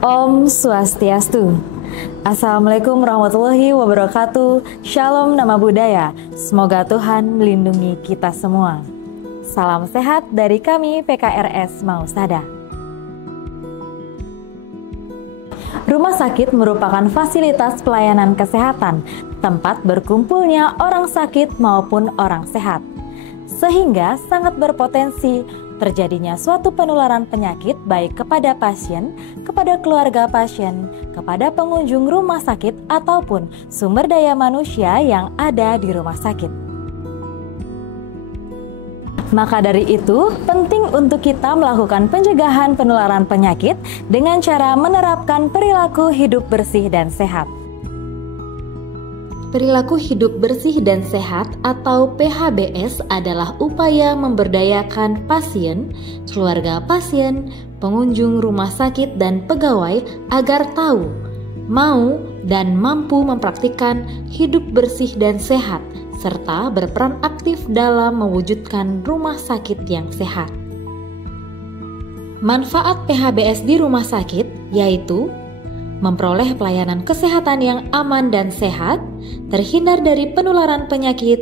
Om Swastiastu. Assalamualaikum warahmatullahi wabarakatuh. Shalom nama budaya. Semoga Tuhan melindungi kita semua. Salam sehat dari kami PKRS Mausada. Rumah sakit merupakan fasilitas pelayanan kesehatan, tempat berkumpulnya orang sakit maupun orang sehat. Sehingga sangat berpotensi terjadinya suatu penularan penyakit baik kepada pasien, kepada keluarga pasien, kepada pengunjung rumah sakit ataupun sumber daya manusia yang ada di rumah sakit. Maka dari itu, penting untuk kita melakukan pencegahan penularan penyakit dengan cara menerapkan perilaku hidup bersih dan sehat. Perilaku hidup bersih dan sehat atau PHBS adalah upaya memberdayakan pasien, keluarga pasien, pengunjung rumah sakit dan pegawai agar tahu, mau, dan mampu mempraktikkan hidup bersih dan sehat, serta berperan aktif dalam mewujudkan rumah sakit yang sehat. Manfaat PHBS di rumah sakit yaitu memperoleh pelayanan kesehatan yang aman dan sehat, terhindar dari penularan penyakit,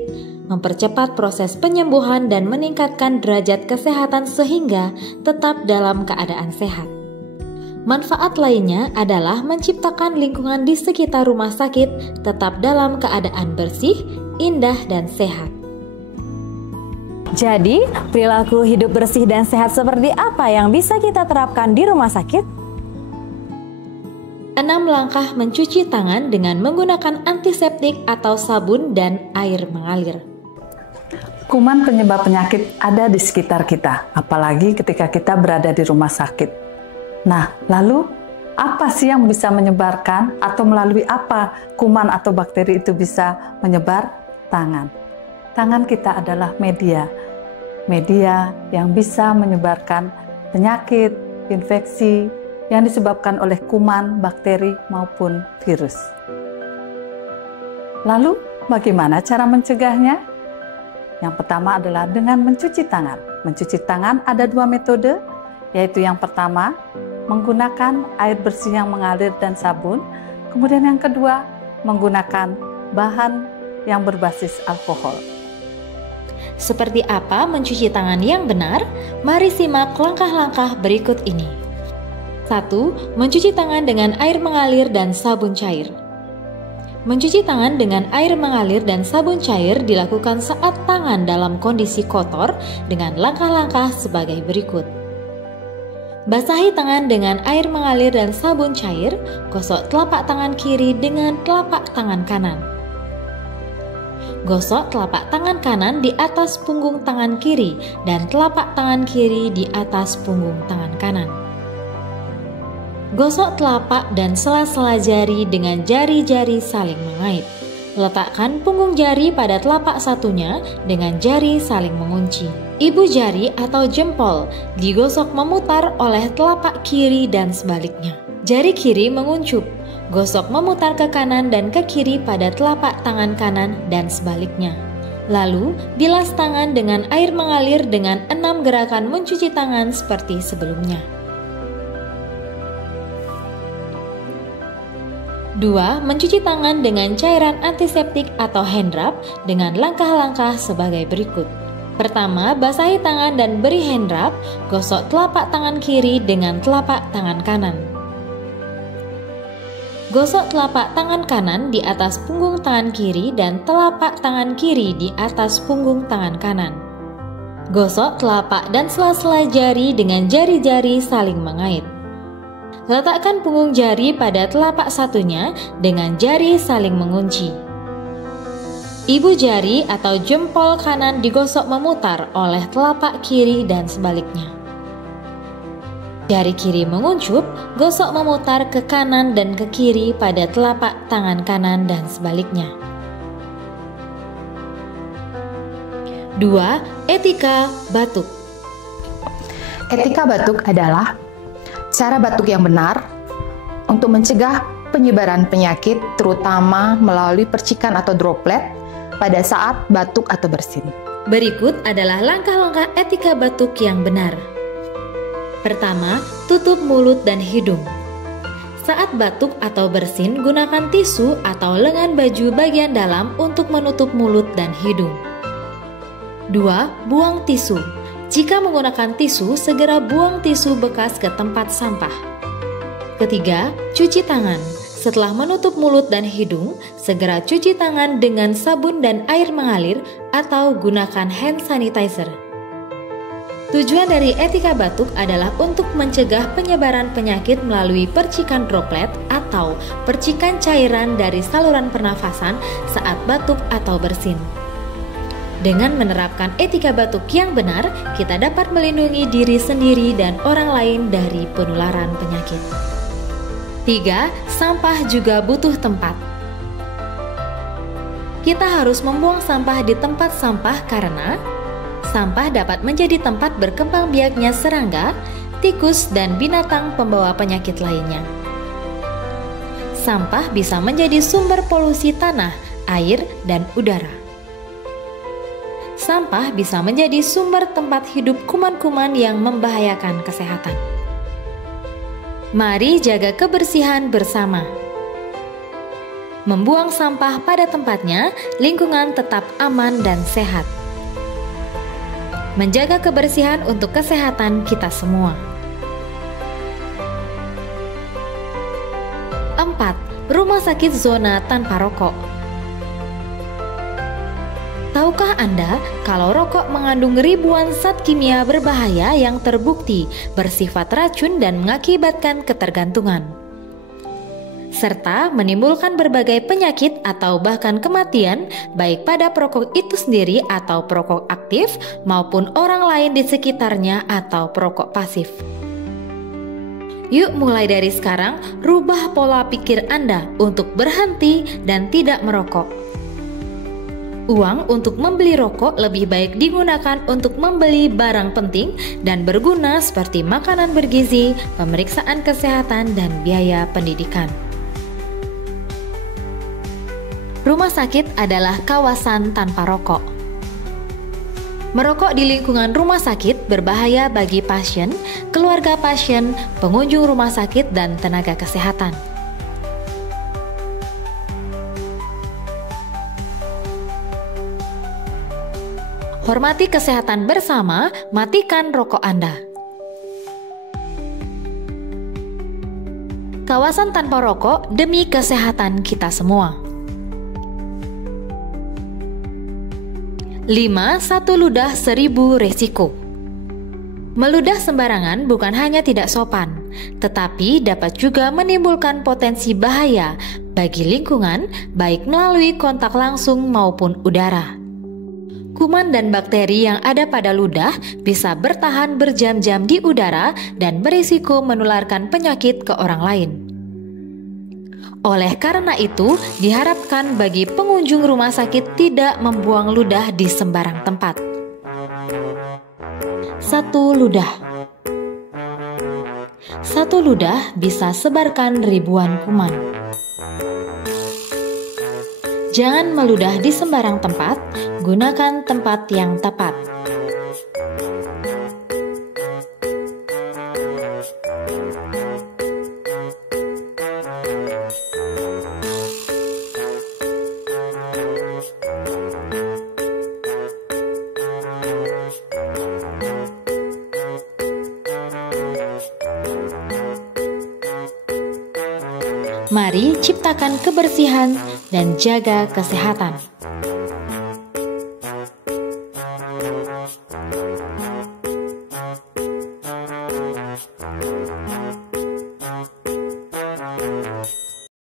mempercepat proses penyembuhan dan meningkatkan derajat kesehatan sehingga tetap dalam keadaan sehat. Manfaat lainnya adalah menciptakan lingkungan di sekitar rumah sakit tetap dalam keadaan bersih, indah, dan sehat. Jadi, perilaku hidup bersih dan sehat seperti apa yang bisa kita terapkan di rumah sakit? 6 langkah mencuci tangan dengan menggunakan antiseptik atau sabun dan air mengalir. Kuman penyebab penyakit ada di sekitar kita, apalagi ketika kita berada di rumah sakit. Nah, lalu apa sih yang bisa menyebarkan atau melalui apa kuman atau bakteri itu bisa menyebar? Tangan. Tangan kita adalah media yang bisa menyebarkan penyakit, infeksi, yang disebabkan oleh kuman, bakteri, maupun virus. Lalu, bagaimana cara mencegahnya? Yang pertama adalah dengan mencuci tangan. Mencuci tangan ada 2 metode, yaitu yang pertama, menggunakan air bersih yang mengalir dan sabun. Kemudian yang kedua, menggunakan bahan yang berbasis alkohol. Seperti apa mencuci tangan yang benar? Mari simak langkah-langkah berikut ini. 1. Mencuci tangan dengan air mengalir dan sabun cair. Mencuci tangan dengan air mengalir dan sabun cair dilakukan saat tangan dalam kondisi kotor dengan langkah-langkah sebagai berikut. Basahi tangan dengan air mengalir dan sabun cair, gosok telapak tangan kiri dengan telapak tangan kanan. Gosok telapak tangan kanan di atas punggung tangan kiri dan telapak tangan kiri di atas punggung tangan kanan. Gosok telapak dan sela-sela jari dengan jari-jari saling mengait. Letakkan punggung jari pada telapak satunya dengan jari saling mengunci. Ibu jari atau jempol digosok memutar oleh telapak kiri dan sebaliknya. Jari kiri menguncup. Gosok memutar ke kanan dan ke kiri pada telapak tangan kanan dan sebaliknya. Lalu, bilas tangan dengan air mengalir dengan 6 gerakan mencuci tangan seperti sebelumnya. 2. Mencuci tangan dengan cairan antiseptik atau hand rub dengan langkah-langkah sebagai berikut. Pertama, basahi tangan dan beri hand rub, gosok telapak tangan kiri dengan telapak tangan kanan. Gosok telapak tangan kanan di atas punggung tangan kiri dan telapak tangan kiri di atas punggung tangan kanan. Gosok telapak dan sela-sela jari dengan jari-jari saling mengait. Letakkan punggung jari pada telapak satunya dengan jari saling mengunci. Ibu jari atau jempol kanan digosok memutar oleh telapak kiri dan sebaliknya. Jari kiri menguncup, gosok memutar ke kanan dan ke kiri pada telapak tangan kanan dan sebaliknya. 2. Etika batuk. Etika batuk adalah cara batuk yang benar untuk mencegah penyebaran penyakit terutama melalui percikan atau droplet pada saat batuk atau bersin. Berikut adalah langkah-langkah etika batuk yang benar. Pertama, tutup mulut dan hidung. Saat batuk atau bersin, gunakan tisu atau lengan baju bagian dalam untuk menutup mulut dan hidung. 2. Buang tisu. Jika menggunakan tisu, segera buang tisu bekas ke tempat sampah. Ketiga, cuci tangan. Setelah menutup mulut dan hidung, segera cuci tangan dengan sabun dan air mengalir atau gunakan hand sanitizer. Tujuan dari etika batuk adalah untuk mencegah penyebaran penyakit melalui percikan droplet atau percikan cairan dari saluran pernafasan saat batuk atau bersin. Dengan menerapkan etika batuk yang benar, kita dapat melindungi diri sendiri dan orang lain dari penularan penyakit. 3. Sampah juga butuh tempat. Kita harus membuang sampah di tempat sampah karena sampah dapat menjadi tempat berkembang biaknya serangga, tikus, dan binatang pembawa penyakit lainnya. Sampah bisa menjadi sumber polusi tanah, air, dan udara. Sampah bisa menjadi sumber tempat hidup kuman-kuman yang membahayakan kesehatan. Mari jaga kebersihan bersama. Membuang sampah pada tempatnya, lingkungan tetap aman dan sehat. Menjaga kebersihan untuk kesehatan kita semua. 4. Rumah sakit zona tanpa rokok. Tahukah Anda kalau rokok mengandung ribuan zat kimia berbahaya yang terbukti bersifat racun dan mengakibatkan ketergantungan, serta menimbulkan berbagai penyakit atau bahkan kematian baik pada perokok itu sendiri atau perokok aktif maupun orang lain di sekitarnya atau perokok pasif. Yuk mulai dari sekarang rubah pola pikir Anda untuk berhenti dan tidak merokok. Uang untuk membeli rokok lebih baik digunakan untuk membeli barang penting dan berguna seperti makanan bergizi, pemeriksaan kesehatan, dan biaya pendidikan. Rumah sakit adalah kawasan tanpa rokok. Merokok di lingkungan rumah sakit berbahaya bagi pasien, keluarga pasien, pengunjung rumah sakit, dan tenaga kesehatan. Hormati kesehatan bersama, matikan rokok Anda. Kawasan tanpa rokok demi kesehatan kita semua. 5. Satu ludah 1000 resiko. Meludah sembarangan bukan hanya tidak sopan, tetapi dapat juga menimbulkan potensi bahaya bagi lingkungan, baik melalui kontak langsung maupun udara. Kuman dan bakteri yang ada pada ludah bisa bertahan berjam-jam di udara dan berisiko menularkan penyakit ke orang lain. Oleh karena itu, diharapkan bagi pengunjung rumah sakit tidak membuang ludah di sembarang tempat. 1 ludah. 1 ludah bisa sebarkan ribuan kuman. Jangan meludah di sembarang tempat, gunakan tempat yang tepat. Mari ciptakan kebersihan dan jaga kesehatan.